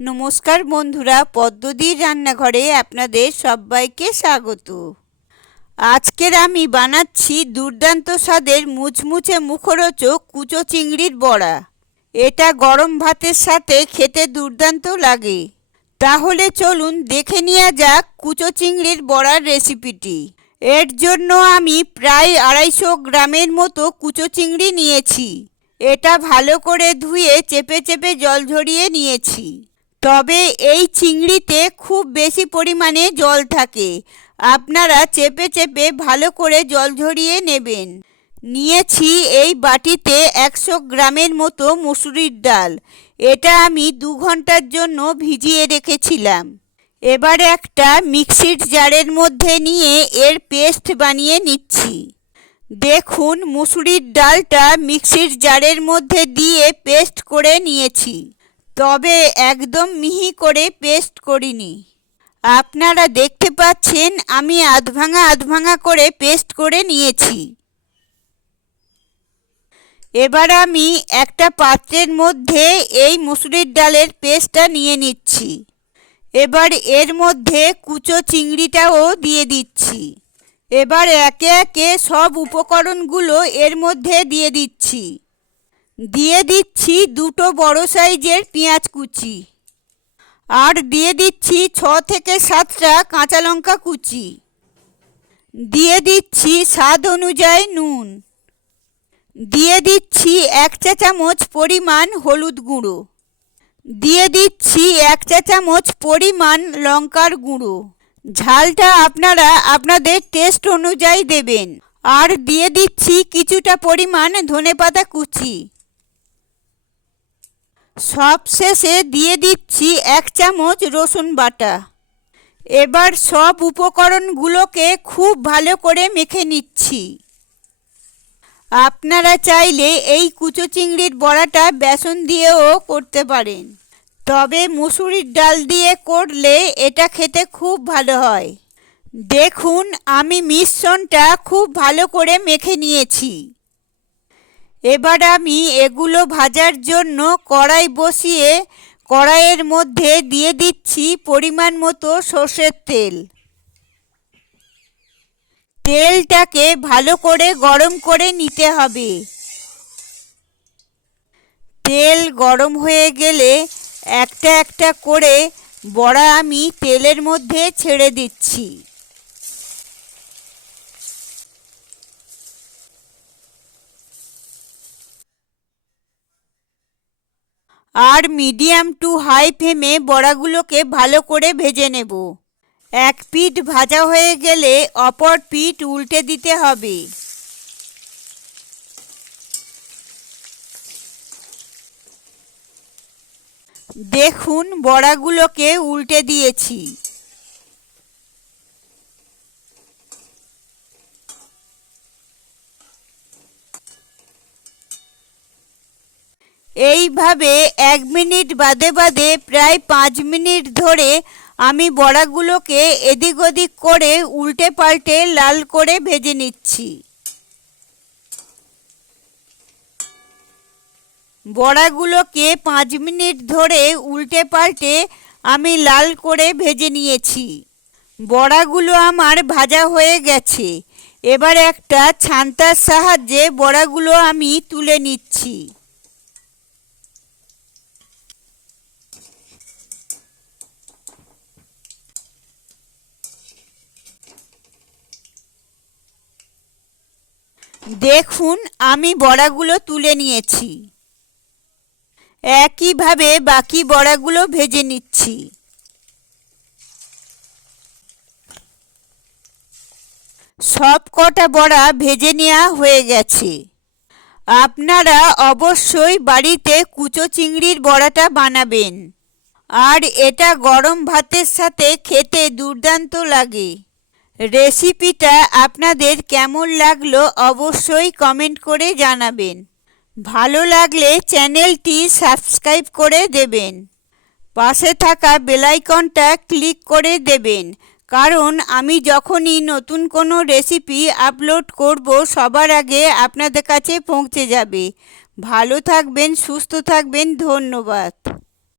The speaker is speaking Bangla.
নমস্কার বন্ধুরা, পদ্মদির রান্নাঘরে আপনাদের সবাইকে স্বাগত। আজকের আমি বানাচ্ছি দুর্দান্ত স্বাদের মুচমুচে মুখরোচক কুচো চিংড়ির বড়া। এটা গরম ভাতের সাথে খেতে দুর্দান্ত লাগে। তাহলে চলুন দেখে নেওয়া যাক কুচো চিংড়ির বড়ার রেসিপিটি। এর জন্য আমি প্রায় 250 গ্রামের মতো কুচো চিংড়ি নিয়েছি। এটা ভালো করে ধুয়ে চেপে চেপে জল ঝরিয়ে নিয়েছি। তবে এই চিংড়িতে খুব বেশি পরিমাণে জল থাকে, আপনারা চেপে চেপে ভালো করে জল ঝরিয়ে নেবেন। নিয়েছি এই বাটিতে 100 গ্রামের মতো মসুরির ডাল। এটা আমি 2 ঘন্টার জন্য ভিজিয়ে রেখেছিলাম। এবার একটা মিক্সির জারের মধ্যে নিয়ে এর পেস্ট বানিয়ে নিচ্ছি। দেখুন, মসুরির ডালটা মিক্সির জারের মধ্যে দিয়ে পেস্ট করে নিয়েছি, তবে একদম মিহি করে পেস্ট করিনি। আপনারা দেখতে পাচ্ছেন আমি আধ ভাঙা করে পেস্ট করে নিয়েছি। এবার আমি একটা পাত্রের মধ্যে এই মসুরির ডালের পেস্টটা নিয়ে নিচ্ছি। এবার এর মধ্যে কুচো চিংড়িটাও দিয়ে দিচ্ছি। এবার একে একে সব উপকরণগুলো এর মধ্যে দিয়ে দিচ্ছি। দিয়ে দিচ্ছি 2টো বড় সাইজের পেঁয়াজ কুচি, আর দিয়ে দিচ্ছি 6 থেকে 7টা কাঁচা লঙ্কা কুচি। দিয়ে দিচ্ছি স্বাদ অনুযায়ী নুন। দিয়ে দিচ্ছি 1 চা চামচ পরিমাণ হলুদ গুঁড়ো। দিয়ে দিচ্ছি 1 চা চামচ পরিমাণ লঙ্কার গুঁড়ো। ঝালটা আপনারা আপনাদের টেস্ট অনুযায়ী দেবেন। আর দিয়ে দিচ্ছি কিছুটা পরিমাণ ধনেপাতা কুচি। সবশেষে দিয়ে দিচ্ছি 1 চামচ রসুন বাটা। এবার সব উপকরণগুলোকে খুব ভালো করে মেখে নিচ্ছি। আপনারা চাইলে এই কুচো চিংড়ির বড়াটা বেসন দিয়েও করতে পারেন, তবে মসুরির ডাল দিয়ে করলে এটা খেতে খুব ভালো হয়। দেখুন, আমি মিশ্রণটা খুব ভালো করে মেখে নিয়েছি। এবার আমি এগুলো ভাজার জন্য কড়াই বসিয়ে কড়াইয়ের মধ্যে দিয়ে দিচ্ছি পরিমাণ মতো সর্ষের তেল। তেলটাকে ভালো করে গরম করে নিতে হবে। তেল গরম হয়ে গেলে একটা একটা করে বড়া আমি তেলের মধ্যে ছেড়ে দিচ্ছি। আর মিডিয়াম টু হাই ফ্লেমে বড়াগুলোকে ভালো করে ভেজে নেব। এক পিঠ ভাজা হয়ে গেলে অপর পিঠ উল্টে দিতে হবে। দেখুন, বড়াগুলোকে উল্টে দিয়েছি। এইভাবে 1 মিনিট বাদে বাদে প্রায় 5 মিনিট ধরে আমি বড়াগুলোকে এদিক ওদিক করে উল্টে পাল্টে লাল করে ভেজে নিচ্ছি। বড়াগুলোকে 5 মিনিট ধরে উল্টে পাল্টে আমি লাল করে ভেজে নিয়েছি। বড়াগুলো আমার ভাজা হয়ে গেছে। এবার একটা ছান্তার সাহায্যে বড়াগুলো আমি তুলে নিচ্ছি। দেখুন, আমি বড়াগুলো তুলে নিয়েছি। একইভাবে বাকি বড়াগুলো ভেজে নিচ্ছি। সব কটা বড়া ভেজে নেওয়া হয়ে গেছে। আপনারা অবশ্যই বাড়িতে কুচো চিংড়ির বড়াটা বানাবেন, আর এটা গরম ভাতের সাথে খেতে দুর্দান্ত লাগে। রেসিপিটা আপনাদের কেমন লাগলো অবশ্যই কমেন্ট করে জানাবেন। ভালো লাগলে চ্যানেলটি সাবস্ক্রাইব করে দেবেন। পাশে থাকা বেল আইকনটা ক্লিক করে দেবেন, কারণ আমি যখনই নতুন কোনো রেসিপি আপলোড করব সবার আগে আপনাদের কাছে পৌঁছে যাবে। ভালো থাকবেন, সুস্থ থাকবেন, ধন্যবাদ।